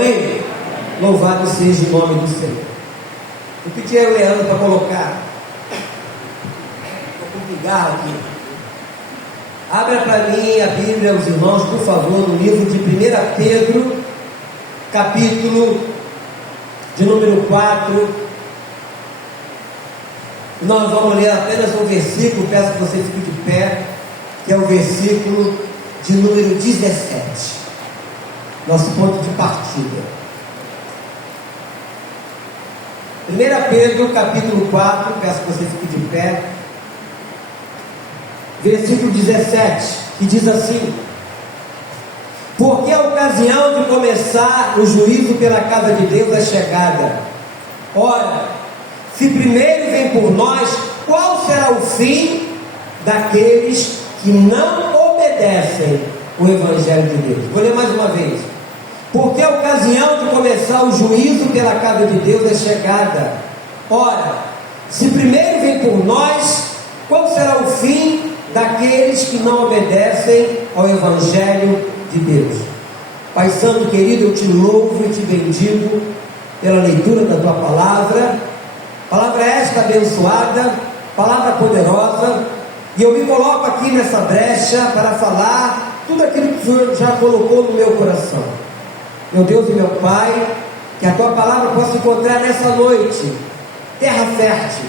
amém? Louvado seja o nome do Senhor. Eu pedi ao Leandro para colocar. Vou ligar aqui. Abra para mim a Bíblia, os irmãos, por favor, no livro de 1 Pedro, capítulo de número 4. Nós vamos ler apenas um versículo, peço que você fique de pé, que é o versículo de número 17. Nosso ponto de partida. 1 Pedro, capítulo 4, peço que você fique de pé. Versículo 17, que diz assim: porque a ocasião de começar o juízo pela casa de Deus é chegada. Ora, se primeiro vem por nós, qual será o fim daqueles que não obedecem o Evangelho de Deus? Vou ler mais uma vez. Porque a ocasião de começar o juízo pela casa de Deus é chegada. Ora, se primeiro vem por nós, qual será o fim daqueles que não obedecem ao Evangelho de Deus? Pai Santo querido, eu te louvo e te bendigo pela leitura da tua palavra. Palavra esta abençoada, palavra poderosa, e eu me coloco aqui nessa brecha para falar tudo aquilo que o Senhor já colocou no meu coração. Meu Deus e meu Pai, que a tua palavra possa encontrar nessa noite terra fértil,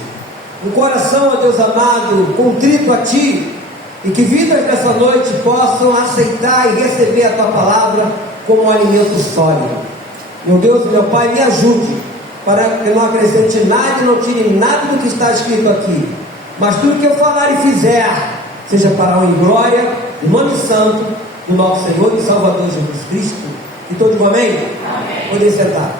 um coração, ó Deus amado, contrito a Ti, e que vidas dessa noite possam aceitar e receber a Tua palavra como um alimento sólido. Meu Deus e meu Pai, me ajude, para que eu não acrescente nada e não tire nada do que está escrito aqui, mas tudo que eu falar e fizer, seja para a honra e glória do nome santo do nosso Senhor e Salvador Jesus Cristo. E todos digo amém? Amém. Poder sentar.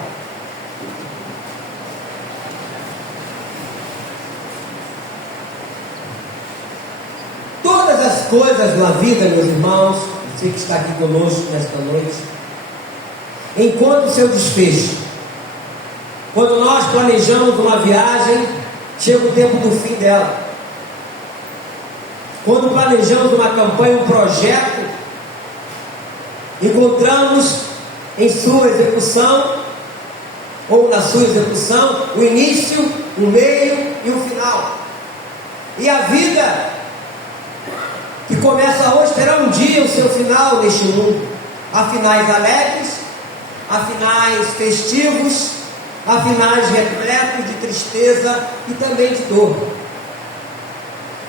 Todas as coisas na vida, meus irmãos, você que está aqui conosco nesta noite, enquanto o seu desfecho. Quando nós planejamos uma viagem, chega o tempo do fim dela. Quando planejamos uma campanha, um projeto, encontramos em sua execução, ou na sua execução, o início, o meio e o final. E a vida que começa hoje terá um dia o seu final neste mundo. Há finais alegres, há finais festivos, há finais repletos de tristeza e também de dor.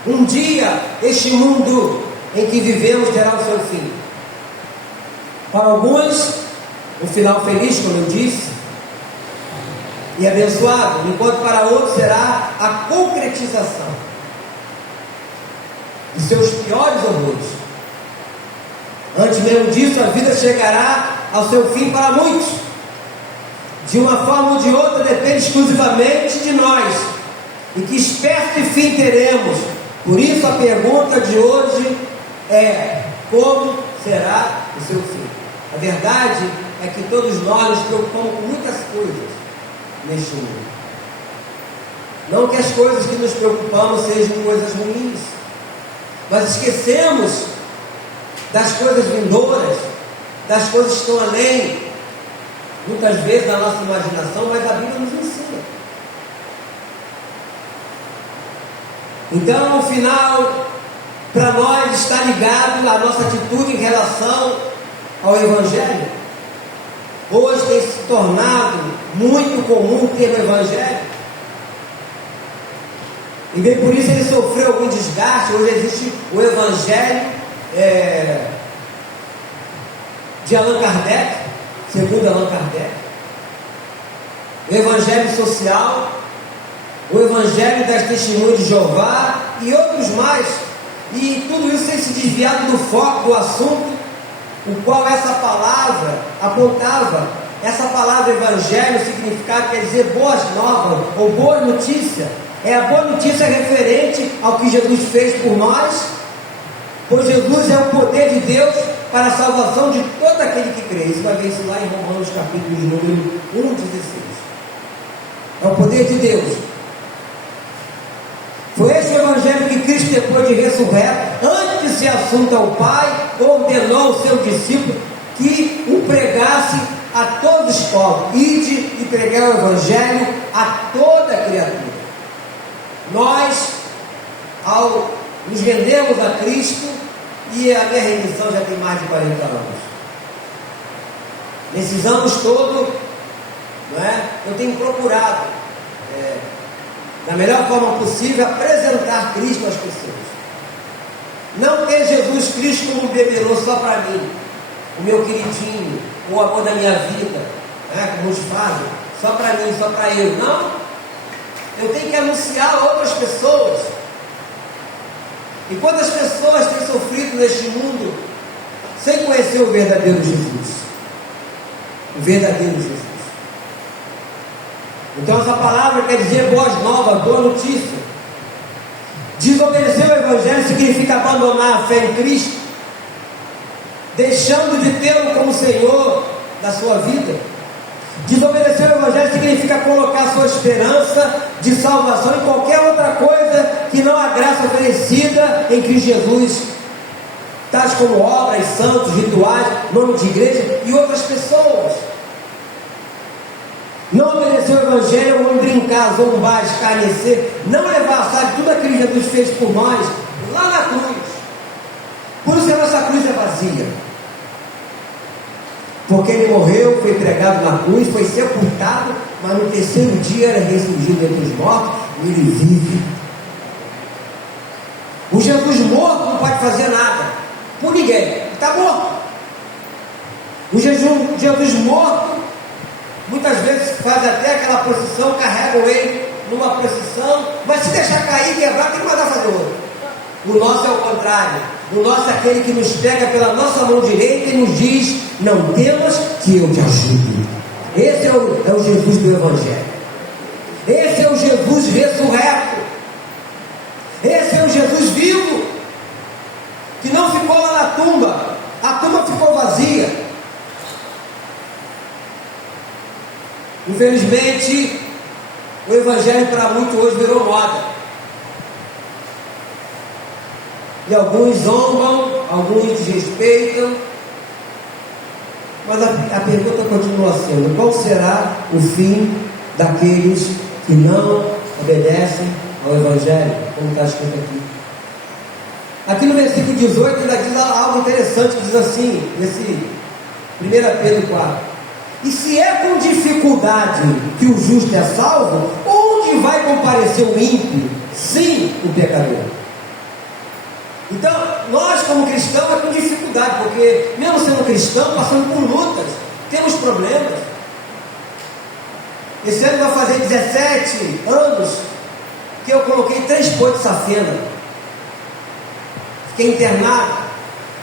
Um dia este mundo em que vivemos terá o seu fim. Para alguns, um final feliz, como eu disse, e abençoado, enquanto para outros será a concretização de seus piores horrores. Antes mesmo disso, a vida chegará ao seu fim para muitos. De uma forma ou de outra, depende exclusivamente de nós. E que espécie de fim teremos? Por isso a pergunta de hoje é: como será o seu fim? A verdade é que todos nós nos preocupamos com muitas coisas neste mundo. Não que as coisas que nos preocupamos sejam coisas ruins, mas esquecemos das coisas vindouras, das coisas que estão além, muitas vezes da nossa imaginação, mas a Bíblia nos ensina. Então, no final, para nós está ligado a nossa atitude em relação ao Evangelho. Hoje tem se tornado muito comum o termo Evangelho, e bem por isso ele sofreu algum desgaste. Hoje existe o Evangelho de Allan Kardec, segundo Allan Kardec, o Evangelho social, o Evangelho das Testemunhas de Jeová e outros mais, e tudo isso tem se desviado do foco do assunto, o qual essa palavra apontava. Essa palavra Evangelho, o significado quer dizer boas novas ou boa notícia. É a boa notícia referente ao que Jesus fez por nós, pois Jesus é o poder de Deus para a salvação de todo aquele que crê. Isso vai ver isso lá em Romanos capítulo de número 1:16. É o poder de Deus. Foi esse o Evangelho que Cristo, depois de ressurreto, antes de ser assunto ao Pai, ordenou ao seu discípulo que o pregasse a todos alto: ide e pregai o Evangelho a toda criatura. Nós, ao nos rendermos a Cristo, e a minha remissão já tem mais de 40 anos, nesses anos todos, não é? Eu tenho procurado, da melhor forma possível, apresentar Cristo às pessoas. Não ter Jesus Cristo como um bebelô só para mim, o meu queridinho, o amor da minha vida, como muitos fazem, só para mim, só para eu. Não, eu tenho que anunciar a outras pessoas. E quantas pessoas têm sofrido neste mundo sem conhecer o verdadeiro Jesus? O verdadeiro Jesus. Então essa palavra quer dizer boas novas, boa notícia. Desobedecer o Evangelho significa abandonar a fé em Cristo, deixando de tê-lo como Senhor da sua vida. Desobedecer o Evangelho significa colocar sua esperança de salvação em qualquer outra coisa que não a graça oferecida em Cristo Jesus, tais como obras, santos, rituais, nome de igreja e outras pessoas. Não obedecer o Evangelho é um brincar, zombar, escarnecer, não levar a sério tudo aquilo que Jesus fez por nós lá na cruz. Por isso que a nossa cruz é vazia, porque Ele morreu, foi pregado na cruz, foi sepultado, mas no terceiro dia era ressurgido entre os mortos e Ele vive. O Jesus morto não pode fazer nada por ninguém, Ele está morto. O Jesus morto muitas vezes faz até aquela procissão, carregam Ele numa procissão, mas se deixar cair, quebrar, tem que mandar fazer outro. O nosso é o contrário. O nosso é aquele que nos pega pela nossa mão direita e nos diz: não temas, que eu te ajudo. Esse é o Jesus do Evangelho. Esse é o Jesus ressurreto. Esse é o Jesus vivo, que não ficou lá na tumba. A tumba ficou vazia. Infelizmente, o Evangelho para muitos hoje virou moda. E alguns zombam, alguns desrespeitam. Mas a pergunta continua sendo: qual será o fim daqueles que não obedecem ao Evangelho? Como está escrito aqui. Aqui no versículo 18 ainda diz algo interessante, que diz assim, nesse 1 Pedro 4. E se é com dificuldade que o justo é salvo, onde vai comparecer o ímpio? Sim, o pecador. Então, nós como cristãos é com dificuldade, porque mesmo sendo cristão, passando por lutas, temos problemas. Esse ano vai fazer 17 anos que eu coloquei 3 pontos de safena. Fiquei internado,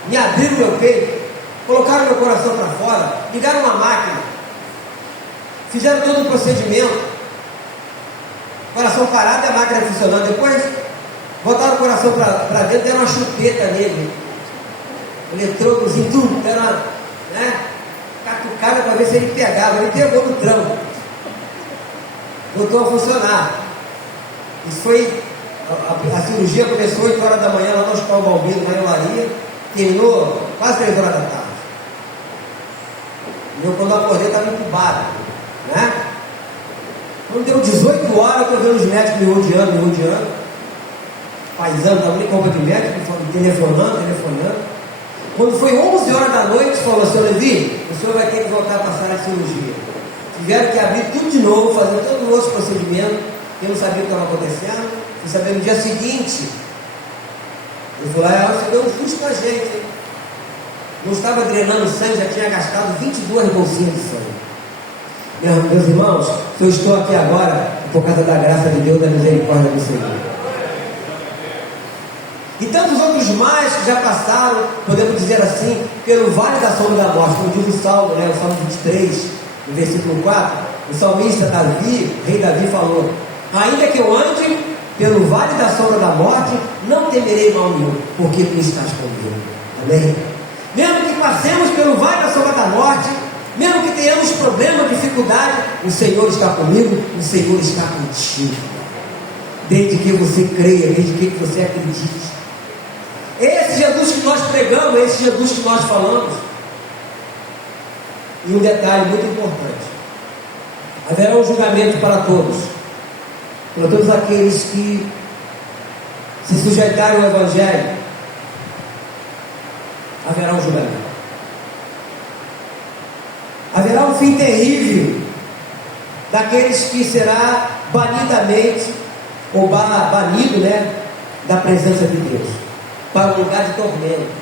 me abriram meu peito, colocaram meu coração para fora, ligaram uma máquina, fizeram todo o procedimento, coração parado e a máquina funcionando. Depois botaram o coração para dentro, deram uma chupeta nele, eletrodozinho, tudo, deram uma catucada para ver se ele pegava. Ele pegou no trampo, voltou a funcionar. Isso foi, a cirurgia começou 8 horas da manhã lá no Hospital Balbino, na Olaria, terminou quase 3 horas da tarde. Quando eu acordei estava entubado, né? Quando deu 18 horas, eu estou vendo os médicos me rodeando, paisando, estava nem compra de médico, telefonando. Quando foi 11 horas da noite, falou: seu Levi, o senhor vai ter que voltar a passar a cirurgia. Tiveram que abrir tudo de novo, fazer todo o outro procedimento. Eu não sabia o que estava acontecendo. Fui saber no dia seguinte. Ele falou: você deu um susto com a gente, hein? Não estava drenando sangue, já tinha gastado 22 bolsinhas de sangue. Meus irmãos, eu estou aqui agora por causa da graça de Deus, da misericórdia do Senhor. E tantos outros mais que já passaram, podemos dizer assim, pelo vale da sombra da morte, como diz o Salmo, o Salmo 23, no versículo 4, o salmista Davi, rei Davi, falou: ainda que eu ande pelo vale da sombra da morte, não temerei mal nenhum, porque tu estás comigo. Amém? Mesmo que passemos pelo vale da sombra da morte, mesmo que tenhamos problema, dificuldade, o Senhor está comigo, o Senhor está contigo. Desde que você creia, desde que você acredite. Esse Jesus que nós pregamos, esse Jesus que nós falamos. E um detalhe muito importante: Haverá um julgamento para todos aqueles que se sujeitarem ao Evangelho. Haverá um julgamento. Haverá um fim terrível daqueles que será banidamente, ou banido, da presença de Deus, para um lugar de tormento.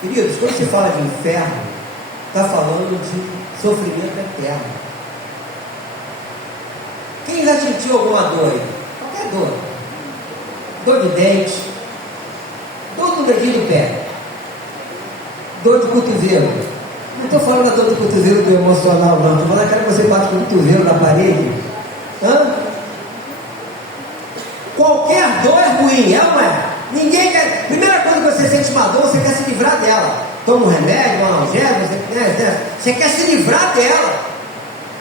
Queridos, quando se fala de inferno, está falando de sofrimento eterno. Quem já sentiu alguma dor aí? Qualquer dor. Dor de dente, dor no dedinho do pé, dor de cotovelo. Não estou falando da dor do cotovelo do emocional, não. Estou falando daquela que você bate com o cotovelo na parede. Qualquer dor é ruim, é ou não é? Ninguém quer. Primeira coisa que você sente uma dor, você quer se livrar dela. Toma um remédio, um analgésico, você quer se livrar dela.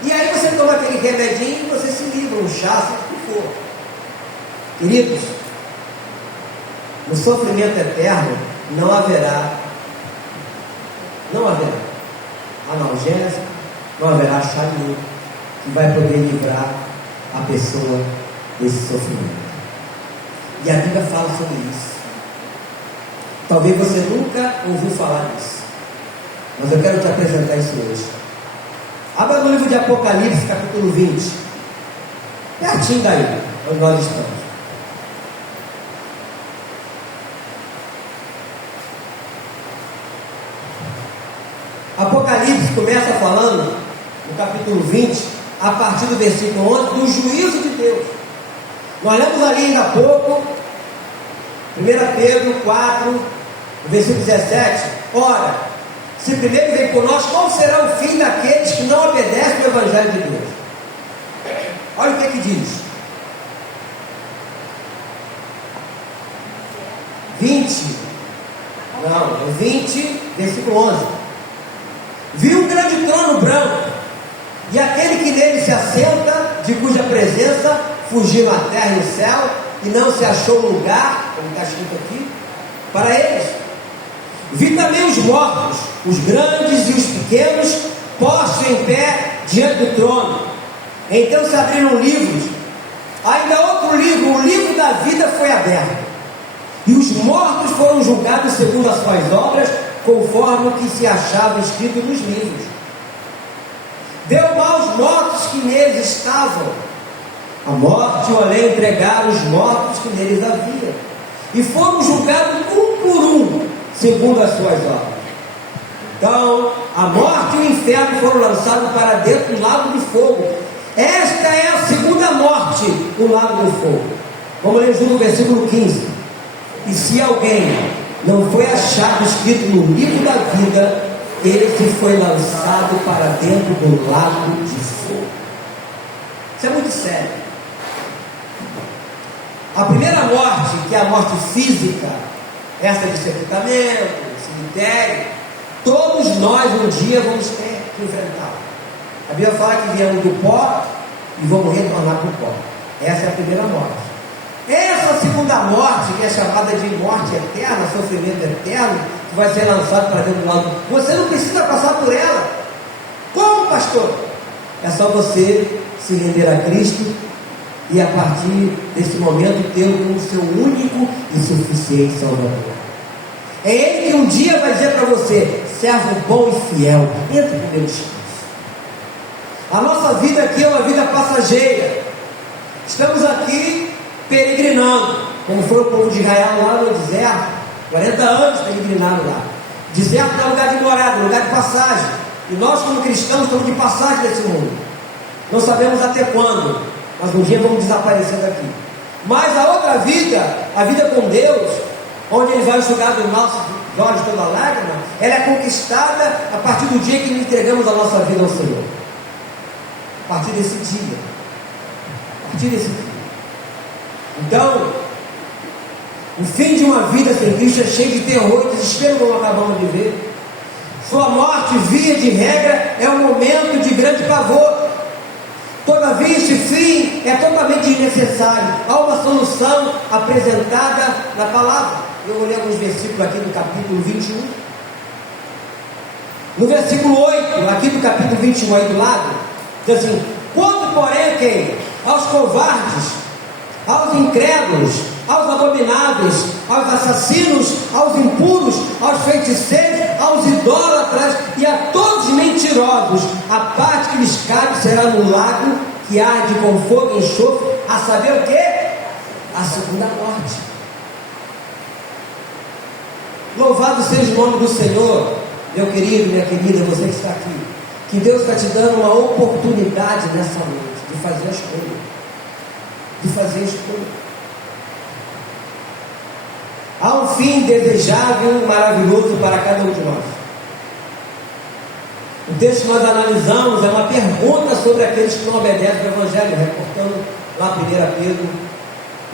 E aí você toma aquele remedinho e você se livra, um chá, seja o que for. Queridos, no sofrimento eterno não haverá analgésico, não haverá chá nenhum que vai poder livrar a pessoa desse sofrimento. E a Bíblia fala sobre isso. Talvez você nunca ouviu falar disso, mas eu quero te apresentar isso hoje. Abra no livro de Apocalipse, capítulo 20, pertinho daí, onde nós estamos. Apocalipse começa falando, no capítulo 20, a partir do versículo 11, do juízo de Deus. Nós lemos ali ainda há pouco, 1 Pedro 4, versículo 17. Ora, se primeiro vem por nós, qual será o fim daqueles que não obedecem ao Evangelho de Deus? Olha o que diz. 20, versículo 11. Viu um grande trono branco, e aquele que nele se assenta, de cuja presença fugiram a terra e o céu, e não se achou lugar, como está escrito aqui, para eles. Vi também os mortos, os grandes e os pequenos, postos em pé diante do trono. Então se abriram livros, ainda outro livro, o livro da vida foi aberto, e os mortos foram julgados segundo as suas obras, conforme o que se achava escrito nos livros. Deu mal aos mortos que neles estavam. A morte e o além entregaram os mortos que neles havia, e foram julgados um por um, segundo as suas obras. Então, a morte e o inferno foram lançados para dentro do lago de fogo. Esta é a segunda morte, o lago do fogo. Vamos ler junto o versículo 15. E se alguém não foi achado escrito no livro da vida, esse foi lançado para dentro do lago de fogo. Isso é muito sério. A primeira morte, que é a morte física, essa de sepultamento, cemitério, todos nós um dia vamos ter que enfrentar. A Bíblia fala que viemos do pó e vamos retornar para o pó. Essa é a primeira morte. Essa segunda morte, que é chamada de morte eterna, sofrimento eterno, que vai ser lançado para dentro do lago. Você não precisa passar por ela. Como, pastor? É só você se render a Cristo e a partir desse momento tê-lo como seu único e suficiente Salvador. É Ele que um dia vai dizer para você: servo bom e fiel, entre no meu descanso. A nossa vida aqui é uma vida passageira. Estamos aqui peregrinando, como foi o povo de Israel lá no deserto, 40 anos peregrinando lá. Deserto é lugar de morada, lugar de passagem. E nós, como cristãos, estamos de passagem nesse mundo. Não sabemos até quando, mas um dia vamos desaparecer daqui. Mas a outra vida, a vida com Deus, onde Ele vai enxugar dos nossos olhos toda lágrima, ela é conquistada a partir do dia que entregamos a nossa vida ao Senhor. A partir desse dia. A partir desse dia. Então, o fim de uma vida sem Cristo é cheio de terror e desespero, como acabamos de ver. Sua morte, via de regra, é um momento de grande pavor. Todavia, este fim é totalmente desnecessário. Há uma solução apresentada na palavra. Eu vou ler alguns versículos aqui do capítulo 21. No versículo 8, aqui do capítulo 21, aí do lado, diz assim: porém, a quem? Aos covardes, aos incrédulos, aos abomináveis, aos assassinos, aos impuros, aos feiticeiros, aos idólatras e a todos os mentirosos, a parte que lhes cabe será no lago que arde com fogo e enxofre, a saber o quê? A segunda morte. Louvado seja o nome do Senhor, meu querido, minha querida, você que está aqui, que Deus está te dando uma oportunidade nessa noite de fazer a escolha, de fazer a escolha. Há um fim desejável e maravilhoso para cada um de nós. O texto que nós analisamos é uma pergunta sobre aqueles que não obedecem ao Evangelho, reportando lá 1 Pedro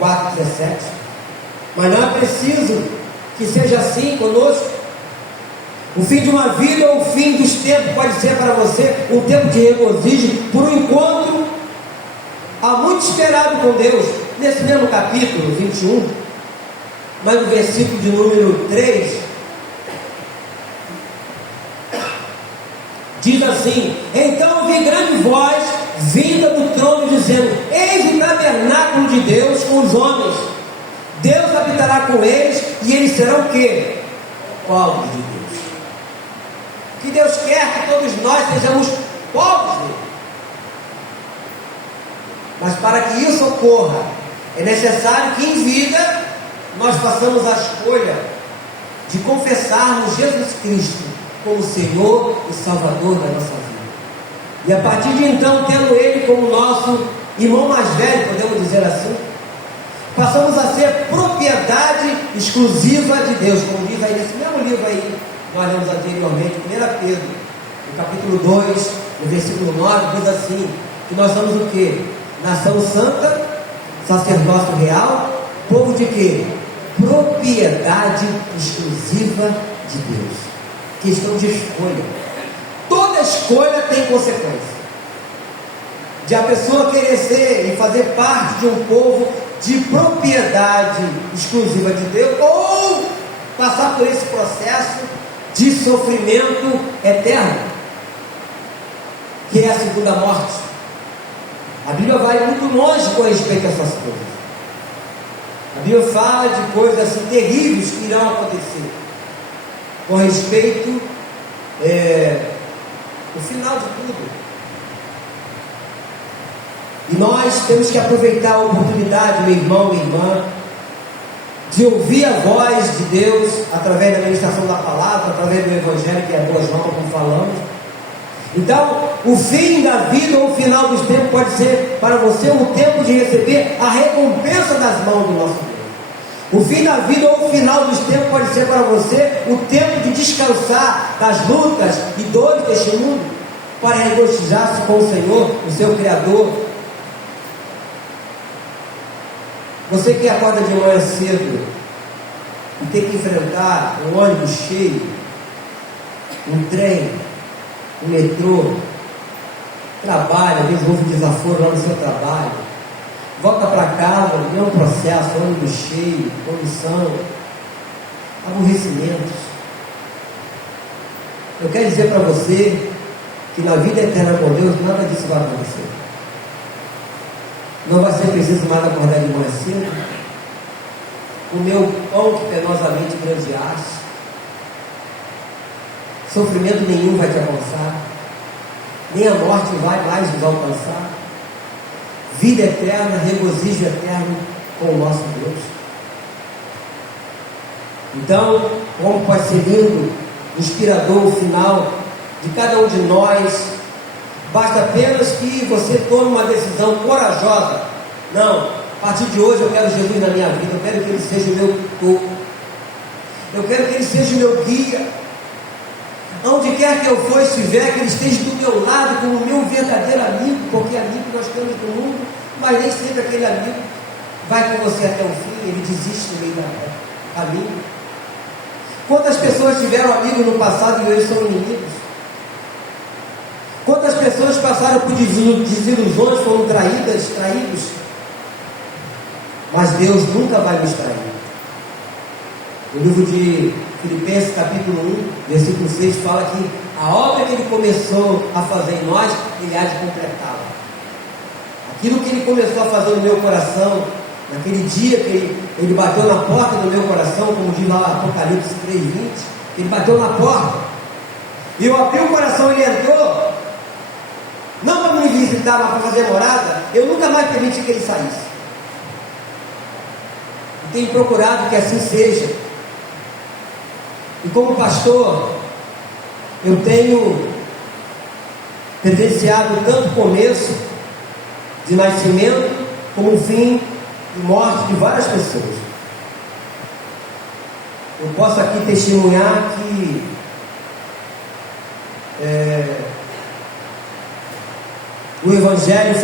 4,17. Mas não é preciso que seja assim conosco. O fim de uma vida ou o fim dos tempos pode ser para você um tempo de regozijo por um encontro há muito esperado com Deus. Nesse mesmo capítulo 21, mas no versículo de número 3, diz assim: então ouvi grande voz vinda do trono dizendo: eis o tabernáculo de Deus com os homens, Deus habitará com eles e eles serão o quê? Povos de Deus. Que Deus quer que todos nós sejamos povos dele. Mas para que isso ocorra, é necessário que em vida nós façamos a escolha de confessarmos Jesus Cristo como Senhor e Salvador da nossa vida. E a partir de então, tendo Ele como nosso irmão mais velho, podemos dizer assim, passamos a ser propriedade exclusiva de Deus, como diz aí nesse mesmo livro aí, nós lemos anteriormente, 1 Pedro, no capítulo 2, no versículo 9, diz assim, que nós somos o quê? Nação santa, sacerdócio real, povo de quê? Propriedade exclusiva de Deus. Questão de escolha. Toda escolha tem consequência. De a pessoa querer ser e fazer parte de um povo de propriedade exclusiva de Deus, ou passar por esse processo de sofrimento eterno, que é a segunda morte. A Bíblia vai muito longe com respeito a essas coisas. A Bíblia fala de coisas assim terríveis que irão acontecer com respeito ao final de tudo. E nós temos que aproveitar a oportunidade, meu irmão, minha irmã, de ouvir a voz de Deus através da ministração da palavra, através do Evangelho, que é a boa nova, como falamos. Então, o fim da vida ou o final dos tempos pode ser para você um tempo de receber a recompensa das mãos do nosso Deus. O fim da vida ou o final dos tempos pode ser para você o tempo de descansar das lutas e dores deste mundo, para regozijar-se com o Senhor, o seu Criador. Você que acorda de manhã cedo e tem que enfrentar um ônibus cheio, um trem, um metrô, trabalha, às vezes houve um desaforo lá no seu trabalho, volta para casa, vê um processo, ônibus cheio, poluição, aborrecimentos. Eu quero dizer para você que na vida eterna com Deus nada disso vai acontecer. Não vai ser preciso mais acordar de manhã cedo, comer o pão que penosamente grandeaste, sofrimento nenhum vai te alcançar, nem a morte vai mais nos alcançar. Vida eterna, regozijo eterno com o nosso Deus. Então, como pode ser lindo, inspirador o final de cada um de nós. Basta apenas que você tome uma decisão corajosa. Não, a partir de hoje eu quero Jesus na minha vida, eu quero que Ele seja o meu tutor, eu quero que Ele seja o meu guia. Onde quer que eu for estiver, que Ele esteja do meu lado como o meu verdadeiro amigo, porque amigo nós temos no mundo, mas nem sempre aquele amigo vai com você até o fim, ele desiste no meio do caminho. Quantas pessoas tiveram amigos no passado e hoje são inimigos? Quantas pessoas passaram por desilusões, foram traídos? Mas Deus nunca vai nos trair. No livro de Filipenses, capítulo 1, versículo 6, fala que a obra que Ele começou a fazer em nós, Ele há de completá-la. Aquilo que Ele começou a fazer no meu coração, naquele dia que Ele bateu na porta do meu coração, como diz lá Apocalipse 3:20, Ele bateu na porta, e eu abri o coração, Ele entrou, não para me visitar, mas para fazer morada. Eu nunca mais permiti que Ele saísse. E tenho procurado que assim seja. E como pastor, eu tenho presenciado tanto o começo de nascimento, como o fim e morte de várias pessoas. Eu posso aqui testemunhar que o Evangelho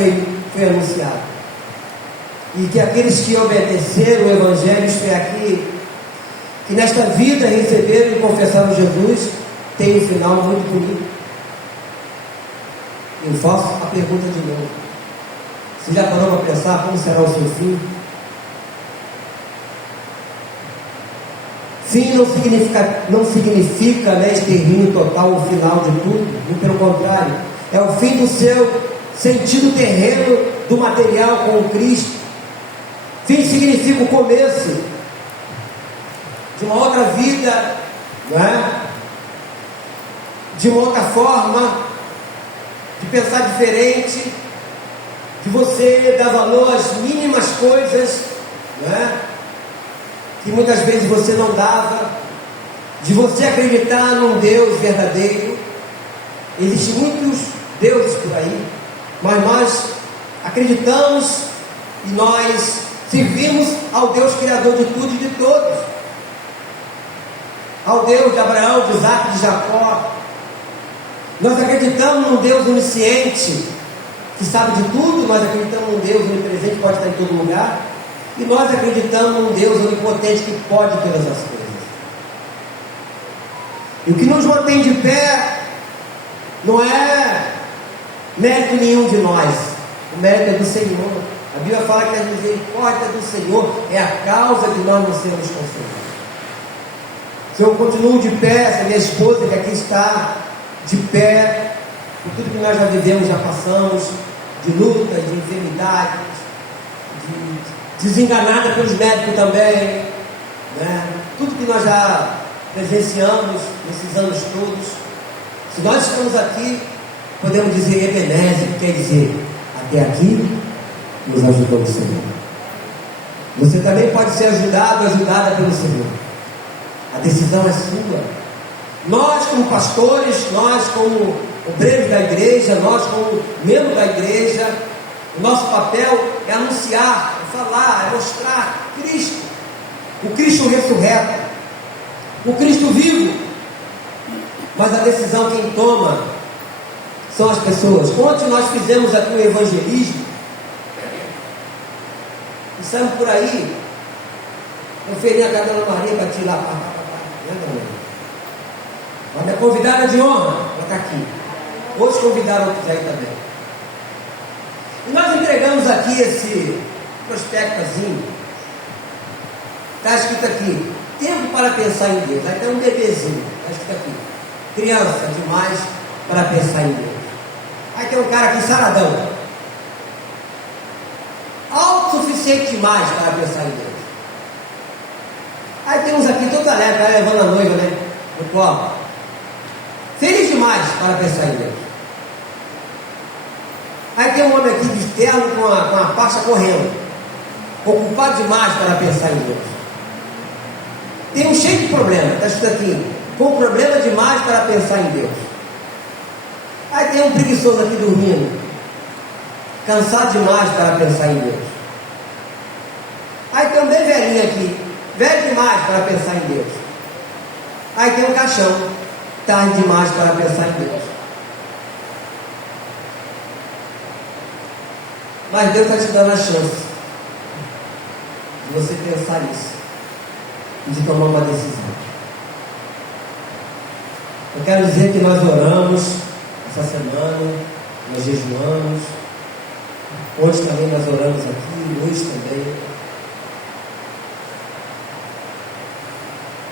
foi anunciado, e que aqueles que obedeceram o Evangelho, isto é, aqui, que nesta vida receberam e confessaram Jesus, tem um final muito bonito. Eu faço a pergunta de novo: você já parou para pensar como será o seu fim? Fim não significa extermínio total, o final de tudo. Muito pelo contrário, é o fim do seu sentido terreno do material com Cristo. Fim significa o começo de uma outra vida, não é? De uma outra forma de pensar diferente, de você dar valor às mínimas coisas, não é? Que muitas vezes você não dava, de você acreditar num Deus verdadeiro. Existem muitos deuses por aí, mas nós acreditamos e nós servimos ao Deus Criador de tudo e de todos, ao Deus de Abraão, de Isaac, de Jacó. Nós acreditamos num Deus onisciente, que sabe de tudo. Nós acreditamos num Deus onipresente, que pode estar em todo lugar. E nós acreditamos num Deus onipotente, que pode todas as coisas. E o que nos mantém de pé não é mérito nenhum de nós, o mérito é do Senhor. A Bíblia fala que a misericórdia do Senhor é a causa de nós não sermos consumidos. Se eu continuo de pé, essa minha esposa que aqui está de pé, por tudo que nós já vivemos, já passamos, de lutas, de enfermidades, desenganada pelos médicos também, né? Tudo que nós já presenciamos nesses anos todos. Se nós estamos aqui, podemos dizer Ebenezer, que quer dizer, até aqui nos ajudou o Senhor. Você também pode ser ajudado, ajudada pelo Senhor. A decisão é sua. Nós como pastores, nós como obreiros da igreja, nós como membros da igreja, o nosso papel é anunciar, é falar, é mostrar Cristo, o Cristo ressurreto, o Cristo vivo. Mas a decisão quem toma são as pessoas. Ontem nós fizemos aqui o evangelismo e saímos por aí. Eu fui a casa da Dona Maria, bati lá, a minha convidada de honra, ela está aqui. Hoje convidaram outros aí também. E nós entregamos aqui esse prospectozinho. Está escrito aqui: tempo para pensar em Deus. Aí tem um bebezinho, está escrito aqui: criança demais para pensar em Deus. Aí tem um cara aqui saradão, autossuficiente demais para pensar em Deus. Aí tem uns aqui todo alegre, tá levando a noiva, né, no colo, feliz demais para pensar em Deus. Aí tem um homem aqui de terno com a pasta correndo, ocupado demais para pensar em Deus. Tem um cheio de problema, está escrito aqui: com problema demais para pensar em Deus. Aí tem um preguiçoso aqui dormindo, cansado demais para pensar em Deus. Aí tem um bem velhinho aqui, velho demais para pensar em Deus. Aí tem um caixão, tarde demais para pensar em Deus. Mas Deus está te dando a chance de você pensar nisso e de tomar uma decisão. Eu quero dizer que nós oramos essa semana, nós jejuamos, hoje também nós oramos aqui, hoje também.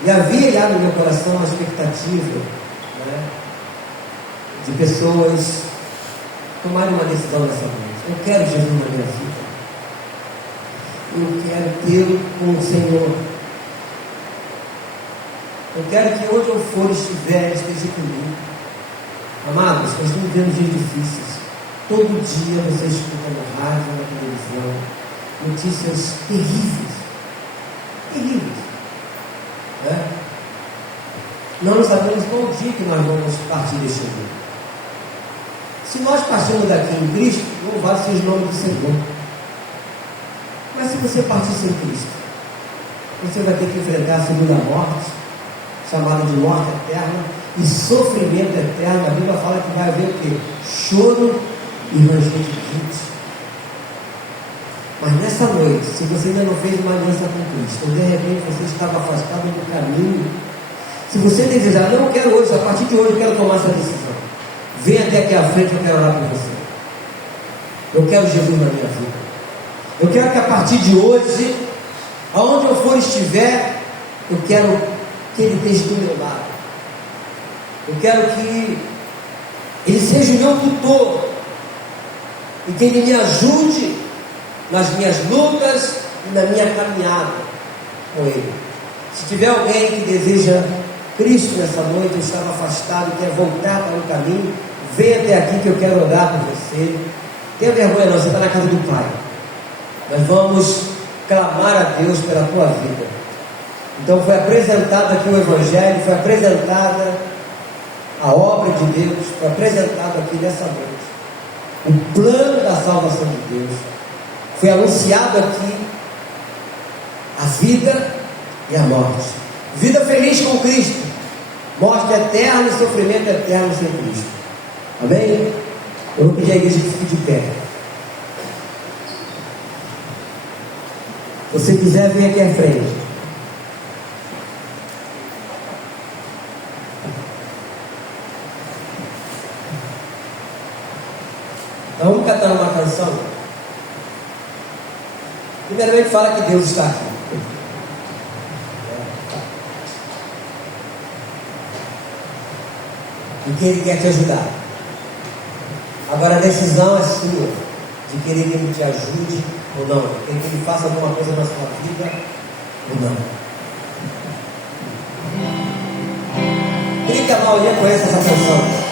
E havia já no meu coração uma expectativa, né, de pessoas tomarem uma decisão nessa noite. Eu quero Jesus na minha vida. Eu quero tê-lo como Senhor. Eu quero que onde eu for estiver, esteja comigo. Amados, nós estamos vivendo dias difíceis. Todo dia você escuta no rádio, na televisão, notícias terríveis. Terríveis. Nós não sabemos qual dia que nós vamos partir deste mundo. Se nós partirmos daqui em Cristo, louvado seja o nome do Senhor. Mas se você partir sem Cristo, você vai ter que enfrentar a segunda morte, chamada de morte eterna e sofrimento eterno. A Bíblia fala que vai haver o quê? Choro e ranger de dentes. Mas nessa noite, se você ainda não fez uma aliança com Cristo, ou de repente você estava afastado do caminho, se você desejar, não, eu quero hoje, a partir de hoje eu quero tomar essa decisão, venha até aqui à frente, eu quero orar por você. Eu quero Jesus na minha vida. Eu quero que a partir de hoje, aonde eu for estiver, eu quero que Ele esteja do meu lado. Eu quero que Ele seja o meu tutor e que Ele me ajude nas minhas lutas e na minha caminhada com Ele. Se tiver alguém que deseja Cristo nessa noite, eu estava afastado e quer voltar para o caminho, venha até aqui que eu quero orar por você. Tenha vergonha não, você está na casa do Pai. Nós vamos clamar a Deus pela tua vida. Então foi apresentado aqui o Evangelho, foi apresentada a obra de Deus, foi apresentado aqui nessa noite o plano da salvação de Deus. Foi anunciado aqui a vida e a morte. Vida feliz com Cristo, morte eterna e sofrimento eterno sem Cristo. Amém? Eu vou pedir à igreja que fique de pé. Se você quiser, vem aqui à frente. Então, vamos cantar uma canção. Primeiramente, fala que Deus está aqui. E que Ele quer te ajudar. Agora a decisão é sua, de querer que Ele te ajude ou não, de querer que Ele faça alguma coisa na sua vida ou não. Queria que a maioria conheça essa canção.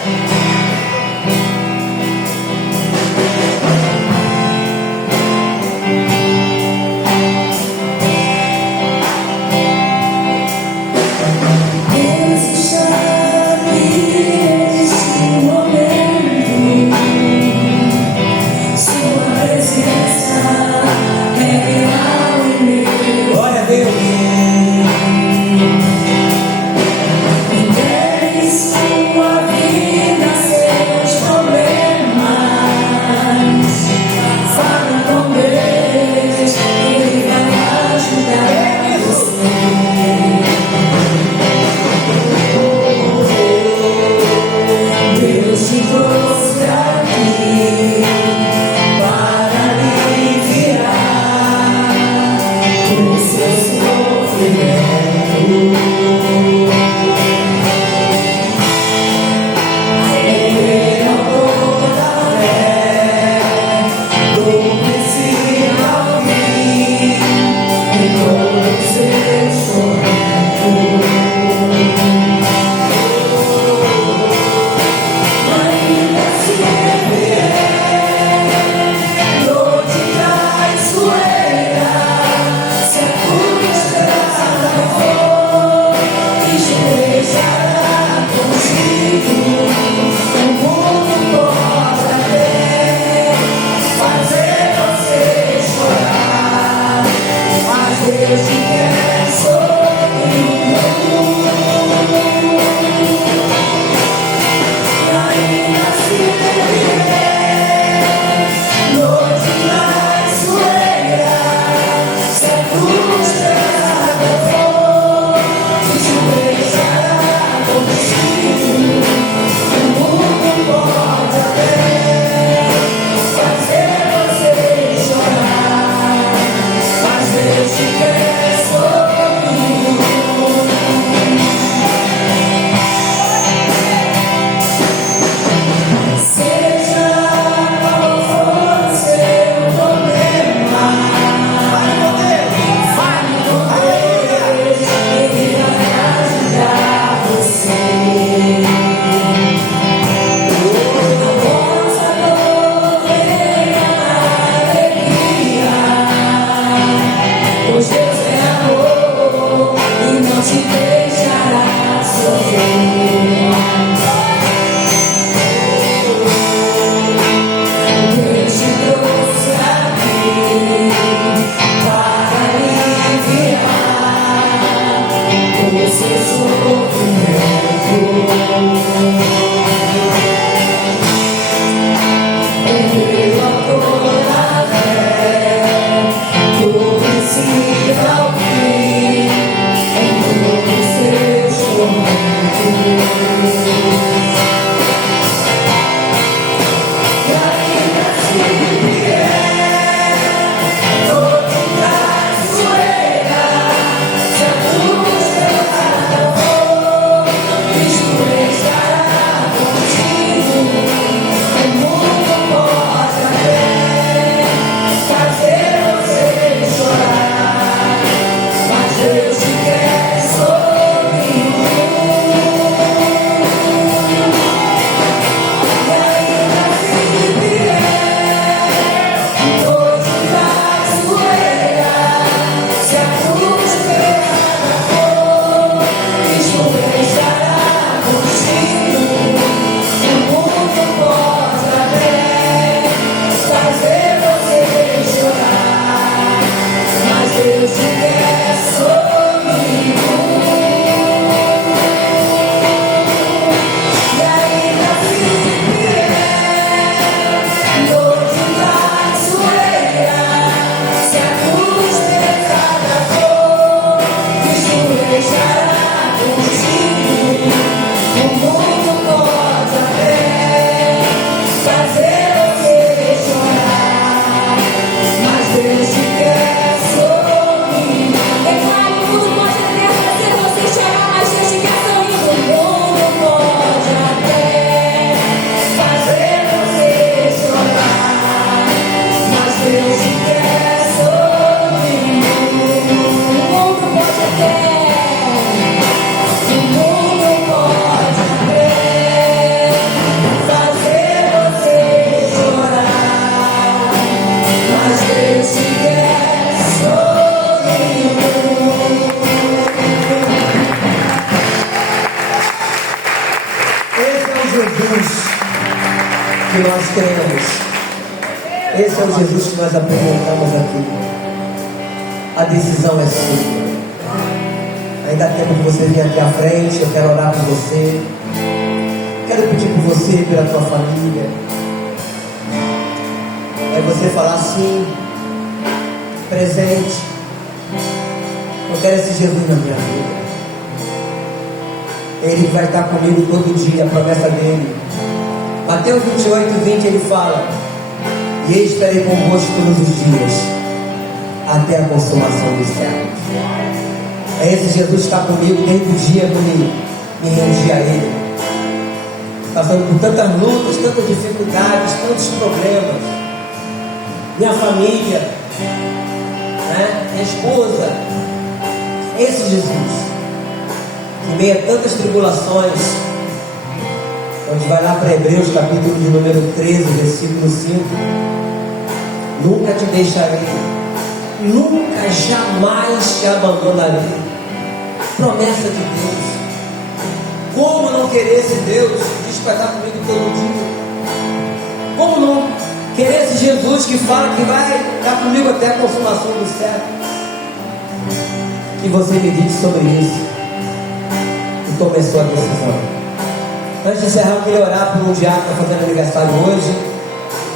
Sua vida Esse é o Jesus que nós apresentamos aqui. A decisão é sua. Ainda há tempo que você vir aqui à frente. Eu quero orar por você. Quero pedir por você, pela tua família. Aí você falar assim: presente, eu quero esse Jesus na minha vida. Ele vai estar comigo todo dia, a promessa dele. Mateus 28:20 ele fala: e eu estarei convosco todos os dias, até a consumação dos séculos. É esse Jesus que está comigo desde o dia que me rendi a ele, passando por tantas lutas, tantas dificuldades, tantos problemas. Minha família, né? Minha esposa. Esse Jesus, em meio a tantas tribulações, onde vai lá para Hebreus capítulo de número 13, versículo 5: nunca te deixarei, nunca, jamais te abandonarei. Promessa de Deus. Como não querer esse Deus que diz que vai estar comigo todo dia? Como não querer esse Jesus que fala que vai estar comigo até a consumação do século? Que você medite sobre isso e tome a sua decisão. Antes de encerrar, eu queria orar por um diácono que está fazendo aniversário hoje.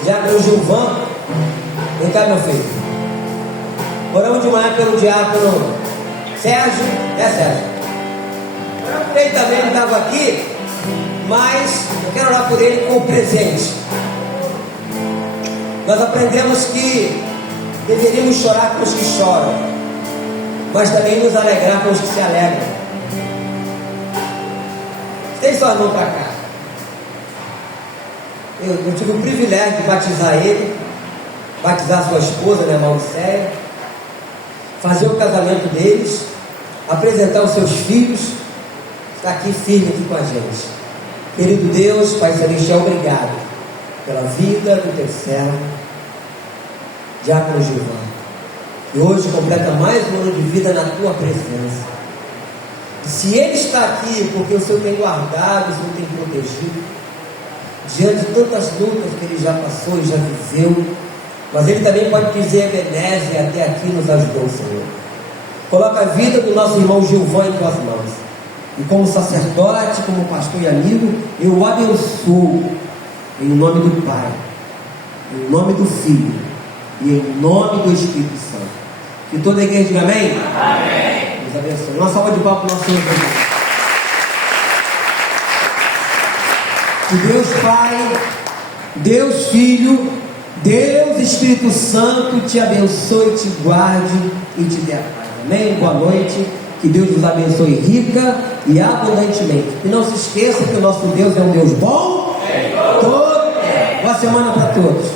Diácono Gilvan. Vem cá, meu filho. Oramos de manhã pelo diácono Sérgio. Sérgio. Oramos por ele também, ele estava aqui. Mas eu quero orar por ele com o presente. Nós aprendemos que deveríamos chorar com os que choram, mas também nos alegrar com os que se alegram. Tem sua mão para cá. Eu tive o privilégio de batizar ele, batizar sua esposa, né, Mauricéia, fazer o casamento deles, apresentar os seus filhos. Está aqui firme aqui com a gente. Querido Deus, Pai Celestial, obrigado pela vida do teu servo, Diácono Gilvan, que hoje completa mais um ano de vida na tua presença. E se ele está aqui porque o Senhor tem guardado, o Senhor tem protegido, diante de tantas lutas que ele já passou e já viveu, mas ele também pode dizer: Ebenezer, até aqui nos ajudou, Senhor. Coloca a vida do nosso irmão Gilvan em tuas mãos. E como sacerdote, como pastor e amigo, eu o abençoo em nome do Pai, em nome do Filho e em nome do Espírito Santo. Que toda a igreja diga amém? Amém. Deus abençoe. Uma salva de palmas para o nosso Senhor. Que Deus Pai, Deus Filho, Deus Espírito Santo te abençoe, te guarde e te dê a paz. Amém? Boa noite. Que Deus nos abençoe rica e abundantemente. E não se esqueça que o nosso Deus é um Deus bom. Boa semana para todos.